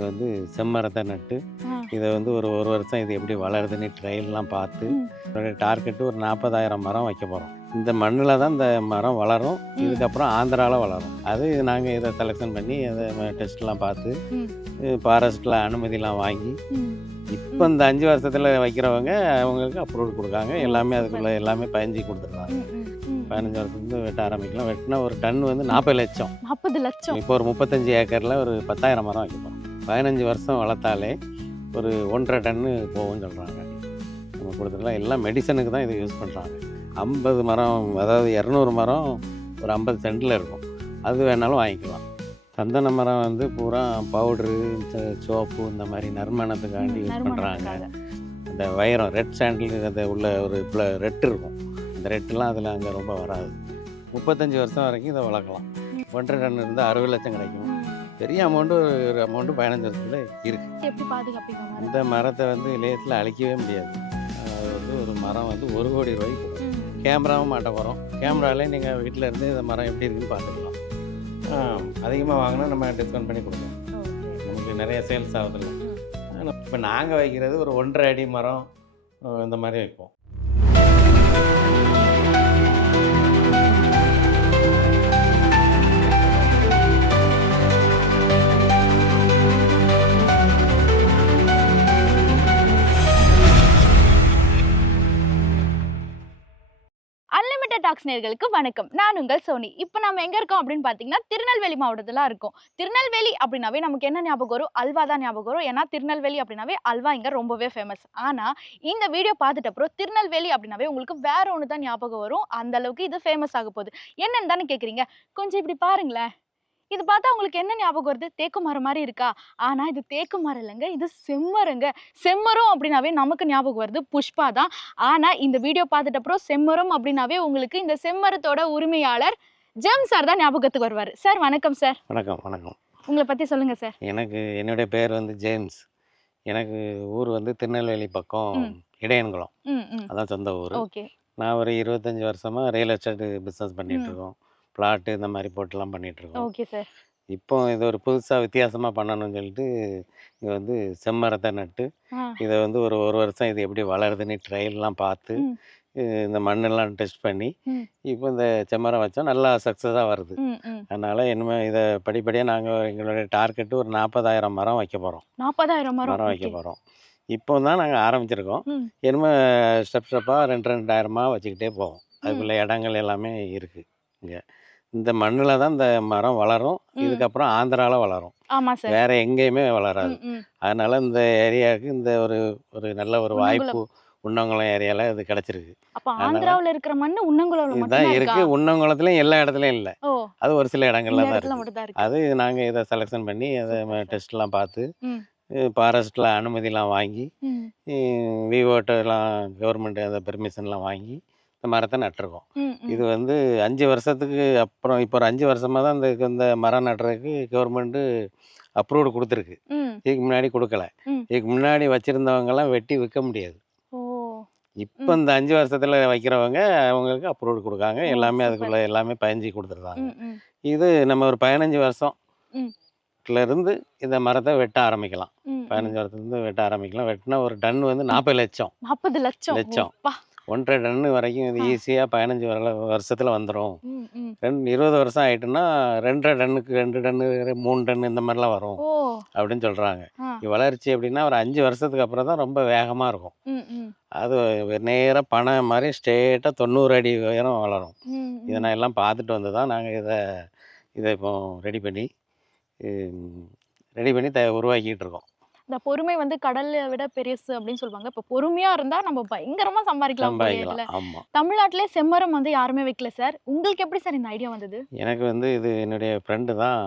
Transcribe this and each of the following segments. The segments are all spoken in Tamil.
இது வந்து செம்மரத்தை நட்டு ஆ. இதை வந்து ஒரு ஒரு வருஷம் இது எப்படி வளருதுன்னு ட்ரையல்லாம் பார்த்து ம். என்னோட டார்கெட்டு ஒரு 40,000 மரம் வைக்க போகிறோம். இந்த மண்ணில் தான் இந்த மரம் வளரும். ம். இதுக்கப்புறம் ஆந்திராவில் வளரும். அது நாங்கள் இதை செலெக்ஷன் பண்ணி அதை டெஸ்ட்லாம் பார்த்து ம். ஃபாரஸ்ட்டில் அனுமதிலாம் வாங்கி ம். இப்போ இந்த 5 வருஷத்தில் வைக்கிறவங்க அவங்களுக்கு அப்ரூவல் கொடுக்காங்க. எல்லாமே அதுக்குள்ளே எல்லாமே பயஞ்சி கொடுத்துருக்காங்க. ம். ம். ம். 15 வருஷத்துலேருந்து வெட்ட ஆரம்பிக்கலாம். வெட்டினா ஒரு டன் வந்து 40 லட்சம். 40 லட்சம். இப்போ ஒரு 35 ஏக்கரில் ஒரு 10,000 மரம் வைக்க போகிறோம். 15 வருஷம் வளர்த்தாலே ஒரு 1.5 டன்னு போகும்னு சொல்கிறாங்க. நம்ம கொடுத்துக்கலாம். எல்லாம் மெடிசனுக்கு தான் இதை யூஸ் பண்ணுறாங்க. 50 மரம், அதாவது 200 மரம் ஒரு 50 சென்டில் இருக்கும். அது வேணாலும் வாங்கிக்கலாம். சந்தன மரம் வந்து பூரா பவுட்ரு, சோப்பு இந்த மாதிரி நறுமணத்துக்காண்டி யூஸ் பண்ணுறாங்க. அந்த வைரம் ரெட் சாண்டில் அது உள்ள ஒரு ரெட்டு இருக்கும். அந்த ரெட்டுலாம் அதில் அங்கே ரொம்ப வராது. 35 வருஷம் வரைக்கும் இதை வளர்க்கலாம். 1.5 டன் இருந்து 60 லட்சம் கிடைக்கும். பெரிய அமௌண்ட்டு, ஒரு அமௌண்ட்டு 15 வருஷத்தில் இருக்குது. எப்படி பாதுகாப்பீங்க மரத்தை? இந்த மரத்தை வந்து லேத்தில் அழிக்கவே முடியாது. அது வந்து ஒரு மரம் வந்து 1 கோடி ரூபாய்க்கு போகும். கேமராவும் மாட்ட போகிறோம். கேமராவிலே நீங்கள் வீட்டில் இருந்து இந்த மரம் எப்படி இருக்குன்னு பார்த்துக்கலாம். அதிகமாக வாங்கினா நம்ம டிஸ்கவுண்ட் பண்ணி கொடுக்கலாம். நமக்கு நிறைய சேல்ஸ் ஆகுதில்ல. இப்போ நாங்கள் வைக்கிறது ஒரு 1.5 அடி மரம் இந்த மாதிரி வைப்போம். அன்லிமிட்டட் டாக்ஸ் நேயர்களுக்கு வணக்கம். நான் உங்கள் சோனி. இப்போ நம்ம எங்க இருக்கோம் அப்படின்னு பார்த்தீங்கன்னா, திருநெல்வேலி மாவட்டத்துல இருக்கோம். திருநெல்வேலி அப்படின்னாவே நமக்கு என்ன ஞாபகம் வரும்? அல்வா தான் ஞாபகம் வரும். ஏன்னா திருநெல்வேலி அப்படின்னாவே அல்வா இங்க ரொம்பவே ஃபேமஸ். ஆனா இந்த வீடியோ பார்த்துட்ட அப்புறம் திருநெல்வேலி அப்படின்னாவே உங்களுக்கு வேற ஒன்று தான் ஞாபகம் வரும். அந்த அளவுக்கு இது ஃபேமஸ் ஆக போகுது. என்னன்னு தானே கேட்குறீங்க? கொஞ்சம் இப்படி பாருங்களேன். இது பார்த்தா உங்களுக்கு என்ன ஞாபகம் வருது? தேக்கு மரம் மாதிரி இருக்கா? ஆனா இது தேக்கு மரம் இல்லைங்க. இது செம்மரங்க. செம்மரம் அப்படின்னாவே நமக்கு ஞாபகம் வருது புஷ்பா தான். ஆனா இந்த வீடியோ பார்த்துட்ட அப்புறம் செம்மரம் அப்படின்னாவே உங்களுக்கு இந்த செம்மரத்தோட உரிமையாளர் ஜெம் சார் தான் ஞாபகத்துக்கு வருவார். சார் வணக்கம் சார். வணக்கம். வணக்கம். உங்களை பத்தி சொல்லுங்க சார். என்னுடைய பேர் வந்து ஜேம்ஸ். எனக்கு ஊர் வந்து திருநெல்வேலி பக்கம் இடையன்குளம். அதான் சொந்த ஊர். ஓகே. நான் ஒரு 25 வருஷமாக ரியல் எஸ்டேட் பிஸ்னஸ் பண்ணிகிட்ருக்கோம். பிளாட்டு இந்த மாதிரி போட்டுலாம் பண்ணிகிட்ருக்கோம். Okay sir. இப்போ இது ஒரு புதுசாக வித்தியாசமாக பண்ணணும்னு சொல்லிட்டு இங்கே வந்து செம்மரத்தை நட்டு இதை வந்து ஒரு ஒரு வருஷம் இது எப்படி வளருதுன்னு ட்ரையல்லாம் பார்த்து இந்த மண்ணெல்லாம் டெஸ்ட் பண்ணி இப்போ இந்த செம்மரம் வச்சோம் நல்லா சக்ஸஸாக வருது. அதனால் இனிமேல் இதை படிப்படியாக நாங்கள் எங்களுடைய டார்கெட்டு ஒரு 40,000 மரம் வைக்க போகிறோம். 40,000 மரம் வைக்க போகிறோம். இப்போ தான் நாங்கள் ஆரம்பிச்சிருக்கோம். இனிமேல் ஸ்டெப்பாக 2,000 வச்சுக்கிட்டே போவோம். அதுக்குள்ள இடங்கள் எல்லாமே இருக்குது. இங்கே இந்த மண்ணில் தான் இந்த மரம் வளரும். இதுக்கப்புறம் ஆந்திராவில் வளரும். ஆமா சார். வேற எங்கேயுமே வளராது. அதனால இந்த ஏரியாவுக்கு இந்த ஒரு ஒரு நல்ல ஒரு வாய்ப்பு உண்ணங்குளம் ஏரியாவில் இது கிடச்சிருக்கு. அப்ப ஆந்திராவுல இருக்கிற மண்ணு உண்ணங்குளம்ல மட்டும் இதுதான் தான் இருக்கு. இருக்கா? உண்ணங்குளத்துலையும் எல்லா இடத்துலையும் இல்லை. ஓ. அது ஒரு சில இடங்கள்ல இந்த தான் இடத்துல இருக்கு. மட்டும் தான் இருக்கு. அது நாங்கள் இதை செலெக்ஷன் பண்ணி அதை டெஸ்ட்லாம் பார்த்து ம். ஃபாரஸ்ட்டில் அனுமதிலாம் வாங்கி விவோட்டெல்லாம் கவர்மெண்ட் அந்த பெர்மிஷன்லாம் வாங்கி இந்த மரத்தை நட்டுருக்கோம். இது வந்து 5 வருஷத்துக்கு அப்புறம் இப்போ ஒரு 5 வருஷமாக தான் இந்த மரம் நட்டுறதுக்கு கவர்மெண்ட்டு அப்ரூவ்டு கொடுத்துருக்கு. இதுக்கு முன்னாடி கொடுக்கல. இதுக்கு முன்னாடி வச்சுருந்தவங்கெல்லாம் வெட்டி விற்க முடியாது. இப்போ இந்த 5 வருஷத்தில் வைக்கிறவங்க அவங்களுக்கு அப்ரூவ்டு கொடுக்காங்க. எல்லாமே அதுக்குள்ளே எல்லாமே பயஞ்சி கொடுத்துருக்காங்க. இது நம்ம ஒரு 15 வருஷம்லேருந்து இந்த மரத்தை வெட்ட ஆரம்பிக்கலாம். 15 வருஷத்துலேருந்து வெட்ட ஆரம்பிக்கலாம். வெட்டினா ஒரு டன் வந்து 40 லட்சம். 40 லட்சம். 1.5 டன்னு வரைக்கும் இது ஈஸியாக 15 வருஷத்தில் வந்துடும். 20 வருஷம் ஆயிட்டுன்னா 2.5 டன்னுக்கு 2 டன்னு 3 டன்னு இந்த மாதிரிலாம் வரும் அப்படின்னு சொல்கிறாங்க. வளர்ச்சி அப்படின்னா ஒரு 5 வருஷத்துக்கு அப்புறம் தான் ரொம்ப வேகமாக இருக்கும். அது நேராக பனை மாதிரி ஸ்ட்ரெயிட்டாக 90 அடி உயரம் வளரும். இதை நான் எல்லாம் பார்த்துட்டு வந்து தான் நாங்கள் இதை இப்போ ரெடி பண்ணி உருவாக்கிட்டு இருக்கோம். இந்த பொறுமை வந்து கடலை விட பெருசு அப்படின்னு சொல்லுவாங்க. இப்போ பொறுமையா இருந்தா நம்ம பயங்கரமா சம்பாதிக்கலாம். ஆமாம். தமிழ்நாட்டிலே செம்மரம் வந்து யாருமே வைக்கல சார். உங்களுக்கு எப்படி சார் இந்த ஐடியா வந்தது? எனக்கு வந்து இது என்னுடைய ஃப்ரெண்டு தான்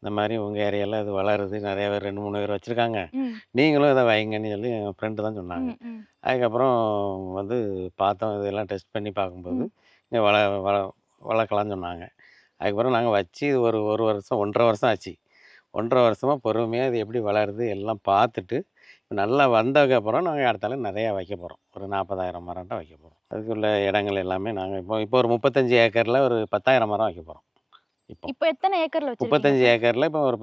இந்த மாதிரி உங்கள் ஏரியாவில் இது வளருது, நிறைய பேர் 2-3 பேர் வச்சுருக்காங்க, நீங்களும் இதை வைங்கன்னு சொல்லி என் ஃப்ரெண்டு தான் சொன்னாங்க. அதுக்கப்புறம் வந்து பார்த்தோம், இதெல்லாம் டெஸ்ட் பண்ணி பார்க்கும்போது இங்கே வளர்க்கலாம்னு சொன்னாங்க. அதுக்கப்புறம் நாங்கள் வச்சு ஒரு 1 வருஷம் 1.5 வருஷம் ஆச்சு. 1.5 வருஷமாக பொறுமையாக இது எப்படி வளருது எல்லாம் பார்த்துட்டு நல்லா வந்ததுக்கப்புறம் நாங்கள் அடுத்தால நிறையா வைக்க போகிறோம். ஒரு 40,000 மரம்ட்ட வைக்க போகிறோம். அதுக்குள்ள இடங்கள் எல்லாமே நாங்கள் இப்போ ஒரு 35 ஏக்கரில் ஒரு 10,000 மரம் வைக்க போகிறோம். இப்போ எத்தனை ஏக்கர்ல வச்சிருக்கீங்க? 35 ஏக்கரில் இப்போ ஒரு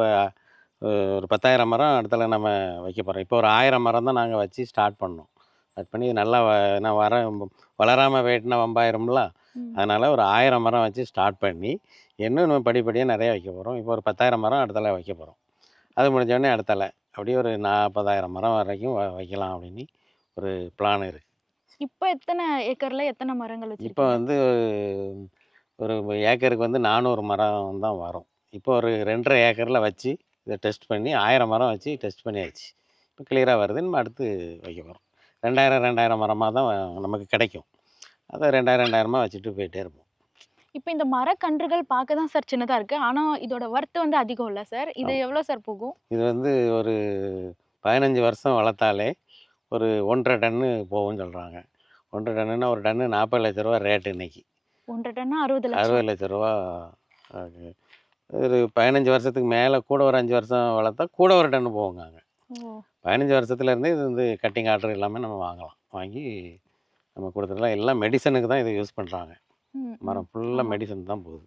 ஒரு 10,000 மரம் இடத்துல நம்ம வைக்க போகிறோம். இப்போ ஒரு 1000 மரம் தான் நாங்கள் வச்சு ஸ்டார்ட் பண்ணோம். ஸ்டார்ட் பண்ணி இது நல்லா நான் வளராமல் வெட்டினா வம்பாயிரும்ல. ம். அதனால் ஒரு 1000 மரம் வச்சு ஸ்டார்ட் பண்ணி இன்னும் நம்ம படிப்படியாக நிறையா வைக்க போகிறோம். இப்போ ஒரு 10,000 மரம் இடத்துல வைக்க போகிறோம். அது முடிஞ்சோடனே அடுத்தால அப்படியே ஒரு 40,000 மரம் வரைக்கும் வைக்கலாம் அப்படின்னு ஒரு பிளான் இருக்குது. இப்ப எத்தன ஏக்கர்ல எத்தன மரங்கள் இப்போ வச்சிருக்கீங்க? வந்து ஒரு ஏக்கருக்கு வந்து 400 மரம் தான் வரும். இப்போ ஒரு 2 1/2 ஏக்கரில் வச்சு இதை டெஸ்ட் பண்ணி 1000 மரம் வச்சு டெஸ்ட் பண்ணியாச்சு. இப்போ கிளியராக வருது. நம்ம அடுத்து வைக்க போகிறோம். 2000 2000 மரமாக தான் நமக்கு கிடைக்கும். அதை 2000 2000 வச்சுட்டு போயிட்டே இருப்போம். இப்ப இந்த மரக்கன்றுகள் பார்க்க தான் சார் சின்னதா இருக்கு. ஆனா இதோட வொர்த் வந்து அதிகம் இல்ல சார்? இது ஆமா. எவ்வளோ சார் போகும்? இது வந்து ஒரு 15 வருஷம் வளர்த்தாலே ஒரு 1 1/2 டன்னு போகும்னு சொல்கிறாங்க. 1 1/2 டன்னுன்னா ஒரு டன்னு 40 லட்ச ரூபா ரேட்டு இன்னைக்கு. 1 1/2 டன்னா 60 லட்சம். 60 லட்ச ரூபா. ஆகு. ஒரு 15 வருஷத்துக்கு மேலே கூட ஒரு 5 வருஷம் வளர்த்தா கூட ஒரு டன்னு போகுங்க. ஓ! 15 வருஷத்துலேருந்து இது வந்து கட்டிங் ஆர்டர் எல்லாமே நம்ம வாங்கலாம். வாங்கி நம்ம கொடுத்துக்கலாம். எல்லாம் மெடிசனுக்கு தான் இதை யூஸ் பண்ணுறாங்க. ம், ம். மரம் ஃபுல்லாக ஆமா. மெடிசன் தான் போகுது.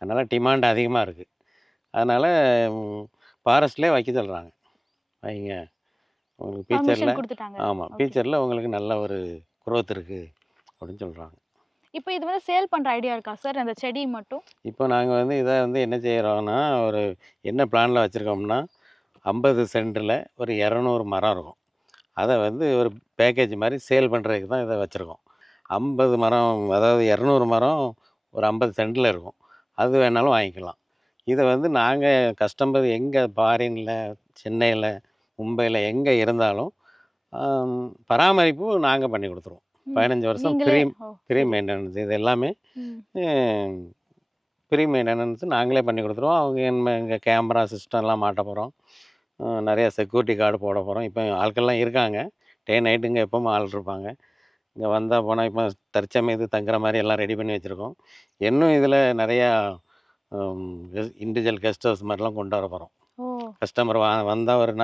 அதனால் டிமாண்ட் அதிகமாக இருக்குது. அதனால் ஃபாரஸ்ட்லேயே வைக்க சொல்கிறாங்க. வைங்க. உங்களுக்கு ஃபியூச்சரில் பர்மிஷன் குடுத்துட்டாங்க. ஆமாம். ஓகே. ஃபியூச்சரில் உங்களுக்கு நல்ல ஒரு குரோத் இருக்குது அப்படின்னு சொல்கிறாங்க. இப்ப இது வந்து சேல் பண்ற ஐடியா இருக்கா சார்? அந்த செடி மட்டும்? இப்போ நாங்கள் வந்து இதை வந்து என்ன செய்கிறோம்னா, ஒரு என்ன பிளானில் வச்சுருக்கோம்னா, 50 சென்டில் ஒரு 200 மரம் இருக்கும். அதை வந்து ஒரு பேக்கேஜ் மாதிரி சேல் பண்ணுறதுக்கு தான் இதை வச்சுருக்கோம். 50 மரம், அதாவது 200 மரம் ஒரு 50 சென்டில் இருக்கும். அது வேணாலும் வாங்கிக்கலாம். இதை வந்து நாங்கள் கஸ்டமர் எங்கே ஃபாரின்ல, சென்னையில், மும்பையில் எங்கே இருந்தாலும் பராமரிப்பு நாங்கள் பண்ணி கொடுத்துருவோம். ம். 15 வருஷம் நீங்களே ஓ! ஃப்ரீ சரி. மெயின்டெனன்ஸ். இது எல்லாமே ம். ஃப்ரீ மெயின்டெனன்ஸ் நாங்களே பண்ணி கொடுத்துருவோம். அவங்க எங்கள் கேமரா சிஸ்டம்லாம் மாட்ட போகிறோம். நிறைய செக்யூரிட்டி கார்டு போட போகிறோம். இப்போ ஆட்கள்லாம் இருக்காங்க. டே நைட்டு இங்கே எப்பவும் ஆள் இருப்பாங்க. இங்கே வந்தால் போனால் இப்போ தற்சமயத்துக்கு தங்குற மாதிரி எல்லாம் ரெடி பண்ணி வச்சுருக்கோம். இன்னும் இதில் நிறையா இண்டிவிஜுவல் கெஸ்ட் ஹவுஸ் மாதிரிலாம் கொண்டு வர போகிறோம். ஓ! கஸ்டமர் வந்தால் ஒரு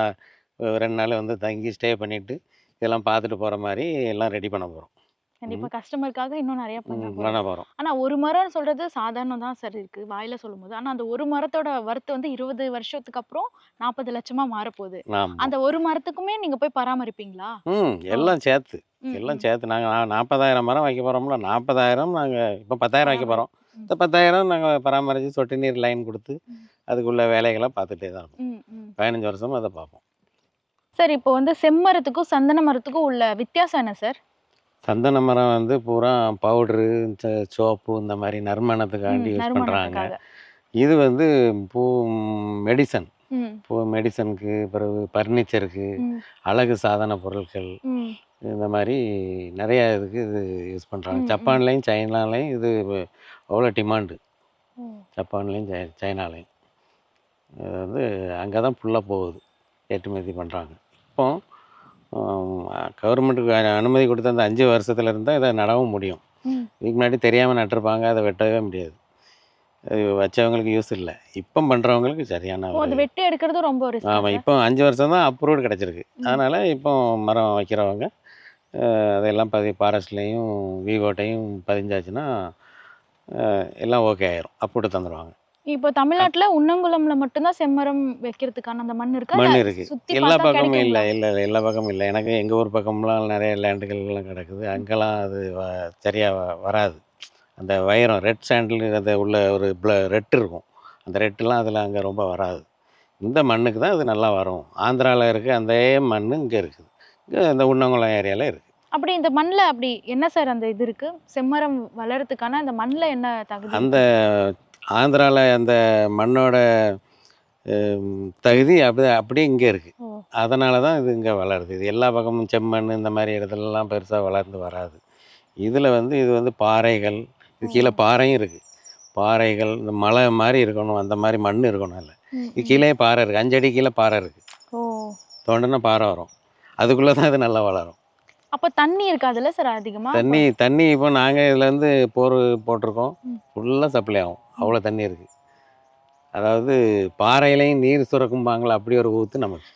2 நாள் வந்து தங்கி ஸ்டே பண்ணிவிட்டு இதெல்லாம் பார்த்துட்டு போகிற மாதிரி எல்லாம் ரெடி பண்ண போகிறோம். கண்டிப்பா கஸ்டமருக்காக இன்னும் நெறைய பண்ண பண்ண போறோம். போகிறோம். ஆனா ஒரு மரம்னு சொல்றது சாதாரணம் தான் சார் இருக்கு. வாயில சொல்லும்போது. ஆனா அந்த ஒரு மரத்தோட வொர்த் வந்து 20 வருஷத்துக்கு அப்புறம் 40 லட்சமா மாறப்போகுது. ஆமாம். அந்த ஒரு மரத்துக்குமே நீங்க போய் பராமரிப்பீங்களா? ஓ! எல்லாம் சேர்த்து ம், எல்லாம் ம். சேர்த்து நாங்கள் 40,000 மரம் வைக்க போகிறோம்ல. 40,000 நாங்கள் இப்போ 10,000 வைக்க போகிறோம். ம். இந்த 10,000 நாங்கள் பராமரித்து சொட்டு நீர் லைன் கொடுத்து ம். அதுக்குள்ள வேலைகளை பார்த்துட்டே தான் இருக்கோம். ம், ம். 15 வருஷமா அதை பார்ப்போம். சார் இப்போ வந்து செம்மரத்துக்கும், சந்தன மரத்துக்கும் உள்ள வித்தியாசம் என்ன சார்? சந்தன மரம் வந்து பூரா பவுட்ரு, சோப்பு இந்த மாதிரி நறுமணத்துக்காண்டி யூஸ் பண்ணுறாங்க. நறுமணத்துக்காக. இது வந்து பூ மெடிசன். ம், மெடிசனுக்கு, பிறகு ஃபர்னிச்சருக்கு, ம், அழகு சாதன பொருட்கள், ம், இந்த மாதிரி நிறையா இதுக்கு இது யூஸ் பண்ணுறாங்க. ம், ம். ஜப்பான்லேயும் சைனாலேயும் இது அவ்வளோ டிமாண்டு. ஓ! ஜப்பான்லேயும் சைனாலேயும் இது வந்து அங்கே தான் ஃபுல்லாக போகுது. ஏற்றுமதி பண்ணுறாங்க. இப்போ கவர்மெண்ட்டுக்கு அனுமதி கொடுத்த அந்த 5 வருஷத்துல இருந்தால் இதை நடவும் முடியும். ம். இதுக்கு முன்னாடி தெரியாமல் நட்டிருப்பாங்க. அதை வெட்டவே முடியாது. அது வச்சவங்களுக்கு யூஸ் இல்லை. இப்போ பண்ணுறவங்களுக்கு சரியான ஓ! அது வெட்டி எடுக்கிறது ரொம்ப ரிஸ்க்கா ஆமாம். சார்? இப்போ 5 வருஷம் தான் அப்ரூவ்டு கிடச்சிருக்கு. ம். அதனால் இப்போ மரம் வைக்கிறவங்க அதெல்லாம் ஃபாரஸ்ட்லேயும் விவோட்டையும் பதிஞ்சாச்சுன்னா எல்லாம் ஓகே ஆயிரும். அப்ரூவ்டு தந்துடுவாங்க. இப்போ தமிழ்நாட்டுல உன்னங்குளம்ல மட்டும் தான் செம்மரம் வைக்கிறதுக்கான அந்த மண் இருக்கா? மண் இல்ல இருக்குது. சுத்தி எல்லா பார்த்தா பக்கமும் இல்லை. கிடைக்குங்களா? இல்லை இல்லை எல்லா பக்கமும் இல்லை. எனக்கு எங்கள் ஊர் பக்கம்லாம் நிறைய லேண்டுகள்லாம் கிடக்குது. அங்கெல்லாம் அது சரியாக வராது. அந்த வைரம் ரெட் சாண்டில் அது உள்ள ஒரு ரெட் இருக்கும். அந்த ரெட்டுலாம் அதில் அங்கே ரொம்ப வராது. இந்த மண்ணுக்கு தான் அது நல்லா வரும். ஆந்திராவில் இருக்குது அதே மண் இங்கே இருக்குது. இங்கே இந்த உன்னங்குளம் ஏரியாவில் இருக்குது. அப்படி இந்த மண்ல அப்படி என்ன சார் அந்த இது இருக்கு? செம்மரம் வளர்றதுக்கான அந்த மண்ல என்ன தகுதி அந்த இருக்கு? ஆந்திராவில் அந்த மண்ணோட தகுதி அப்படியே இங்கே இருக்குது. ஓ! அதனால தான் இது இங்கே வளருது. இது எல்லா பக்கமும் செம்மண் இந்த மாதிரி இடத்துலலாம் பெருசாக வளர்ந்து வராது. இதில் வந்து இது வந்து பாறைகள், இது கீழே பாறையும் இருக்குது. பாறைகள் இந்த மலை மாதிரி இருக்கணும், அந்த மாதிரி மண் இருக்கணும் அதில். ம், இது ம். கீழே பாறை இருக்குது. 5 அடி கீழே பாறை இருக்குது. ஓ! தோண்டுனா பாறை வரும். அதுக்குள்ளே தான் இது நல்லா வளரும். அப்ப தண்ணி இருக்காதுல்ல சார் அதிகமா? தண்ணி இப்போ நாங்கள் இதில் வந்து போட்டிருக்கோம். ம். ஃபுல்லாக சப்ளை ஆகும். அவ்வளோ தண்ணி இருக்குது. அதாவது பாறையிலையும் நீர் சுரக்கும்பாங்களா, அப்படி ஒரு ஊற்று நமக்கு.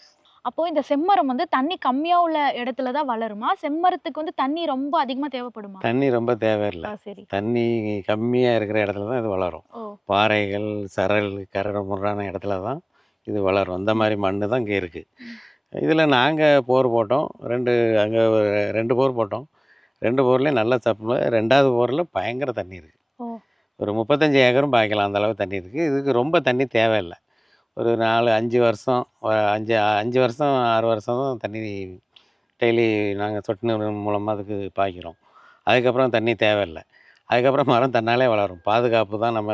அப்போ இந்த செம்மரம் வந்து தண்ணி கம்மியா உள்ள இடத்துல தான் வளருமா? செம்மரத்துக்கு வந்து தண்ணி ரொம்ப அதிகமா தேவைப்படுமா? தண்ணி ரொம்ப தேவையில்லை. சரி. தண்ணி கம்மியாக இருக்கிற இடத்துல தான் இது வளரும். ஓ! பாறைகள், சரல், கரடு முரடான இடத்துல தான் இது வளரும். இந்த மாதிரி மண் தான் இங்கே இருக்குது. இதில் நாங்கள் போர் போட்டோம். அங்கே 2 போர் போட்டோம். 2 போர்லேயும் நல்ல சப்பு. 2வது போரில் பயங்கர தண்ணி இருக்குது. ஓ ஒரு 35 ஏக்கரும் பாய்க்கலாம், அந்த அளவு தண்ணி இருக்குது. இதுக்கு ரொம்ப தண்ணி தேவையில்லை. ஒரு 4, 5 வருஷம் 5 வருஷம் 6 வருஷம் தான் தண்ணி டெய்லி நாங்கள் சொட்டு நீர் மூலமாக அதுக்கு பாய்க்கிறோம். அதுக்கப்புறம் தண்ணி தேவையில்லை. அதுக்கப்புறம் மரம் தன்னாலே வளரும். பாதுகாப்பு தான் நம்ம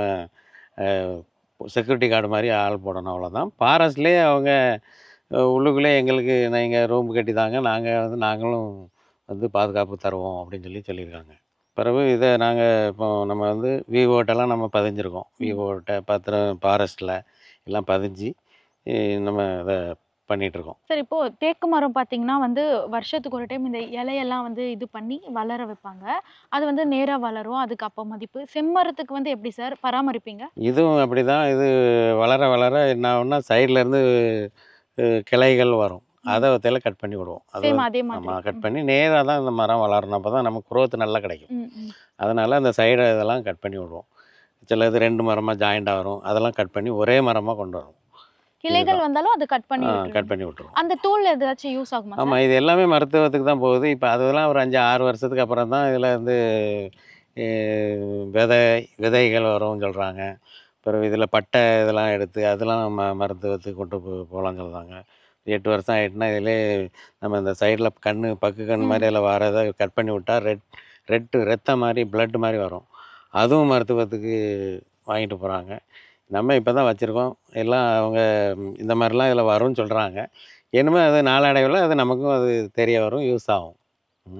செக்யூரிட்டி கார்டு மாதிரி ஆள் போடணும், அவ்வளோதான். ஃபாரஸ்ட்லேயே அவங்க உள்ளுக்குள்ளே எங்களுக்கு நீங்கள் ரூம் கட்டி தாங்க, நாங்களும் வந்து பாதுகாப்பு தருவோம் அப்படின்னு சொல்லியிருக்காங்க. பிறகு இதை நாங்கள் இப்போ நம்ம வந்து விவோட்டெல்லாம் நம்ம பதிஞ்சிருக்கோம். விவோட்ட பத்திரம் ஃபாரஸ்ட்டில் எல்லாம் பதிஞ்சு நம்ம இதை பண்ணிகிட்ருக்கோம். சார் இப்போ தேக்கு மரம் பார்த்தீங்கன்னா வந்து வருஷத்துக்கு ஒரு டைம் இந்த இலையெல்லாம் வந்து இது பண்ணி வளர வைப்பாங்க. அது வந்து நேரா வளரும். அதுக்கு அப்போ மதிப்பு. செம்மரத்துக்கு வந்து எப்படி சார் பராமரிப்பீங்க? இதுவும் அப்படி தான். இது வளர வளர என்ன ஆகும்னா சைட்லேருந்து கிளைகள் வரும். அதை கட் பண்ணி விடுவோம். அது சேம் அதே மாதிரி. நம்ம கட் பண்ணி நேராக தான் இந்த மரம் வளரணும். அப்போ தான் நமக்கு குரோத் நல்லா கிடைக்கும். ம், ம். அதனால் அந்த சைடு இதெல்லாம் கட் பண்ணி விடுவோம். சிலது 2 மரமாக ஜாயிண்டாக வரும். அதெல்லாம் கட் பண்ணி ஒரே மரமாக கொண்டு வரும். கிளைகள் வந்தாலும் அது கட் பண்ணி கட் விட்டுருவீங்க. பண்ணி விட்டுருவோம். அந்த தூள் ஏதாச்சும் யூஸ் ஆகுமா சார்? ஆமாம், இது எல்லாமே மருத்துவத்துக்கு தான் போகுது. இப்போ அதெல்லாம் ஒரு 5, 6 வருஷத்துக்கு அப்புறம் தான் இதில் வந்து விதை விதைகள் வரும்னு சொல்கிறாங்க. பிறகு இதில் பட்டை இதெல்லாம் எடுத்து அதெல்லாம் மருத்துவத்துக்கு கொண்டு போகலான்னு சொல்கிறாங்க. 8 வருஷம் ஆகிட்டுனா இதிலே நம்ம இந்த சைடில் பக்கு கண் மாதிரி அதில் வரதை கட் பண்ணி விட்டா ரத்தம் மாதிரி பிளட் மாதிரி வரும். அதுவும் மருத்துவத்துக்கு வாங்கிட்டு போகிறாங்க. நம்ம இப்போ தான் வச்சுருக்கோம். எல்லாம் அவங்க இந்த மாதிரிலாம் இதில் வரும்னு சொல்கிறாங்க. என்னமோ அது நாளடைவில் அது நமக்கும் அது தெரிய வரும், யூஸ் ஆகும்.